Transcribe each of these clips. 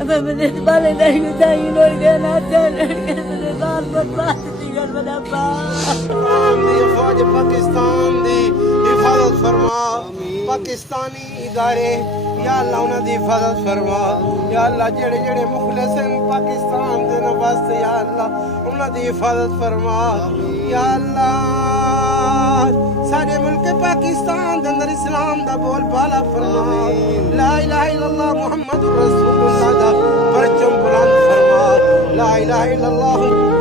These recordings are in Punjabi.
أما بالنسبة لي لا يدين والقناة بالنسبة للمطلع تقدر من دی فوج پاکستان دی حفاظت فرما پاکستانی ادارے یا اللہ انہاں دی حفاظت فرما یا اللہ جڑے جڑے مخلص ہیں پاکستان دے واسطے یا اللہ انہاں دی حفاظت فرما یا اللہ سارے ملک پاکستان دے اندر اسلام دا بول بالا فرما لا الہ الا اللہ محمد رسول اللہ دا پرچم بلند فرما لا الہ الا اللہ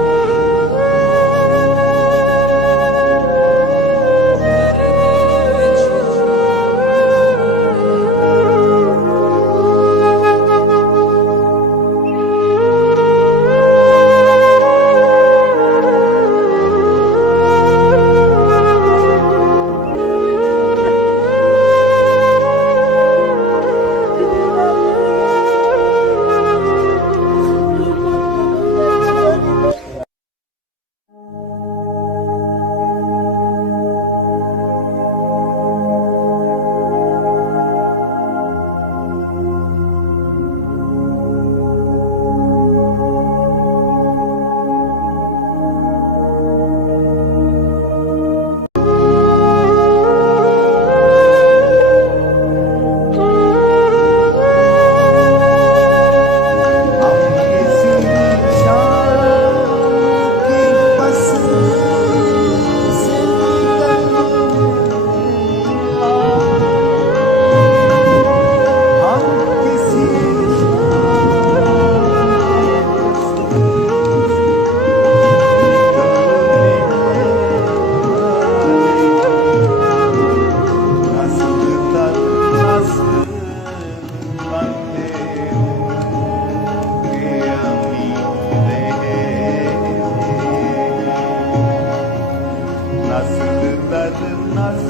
nasıl nasıl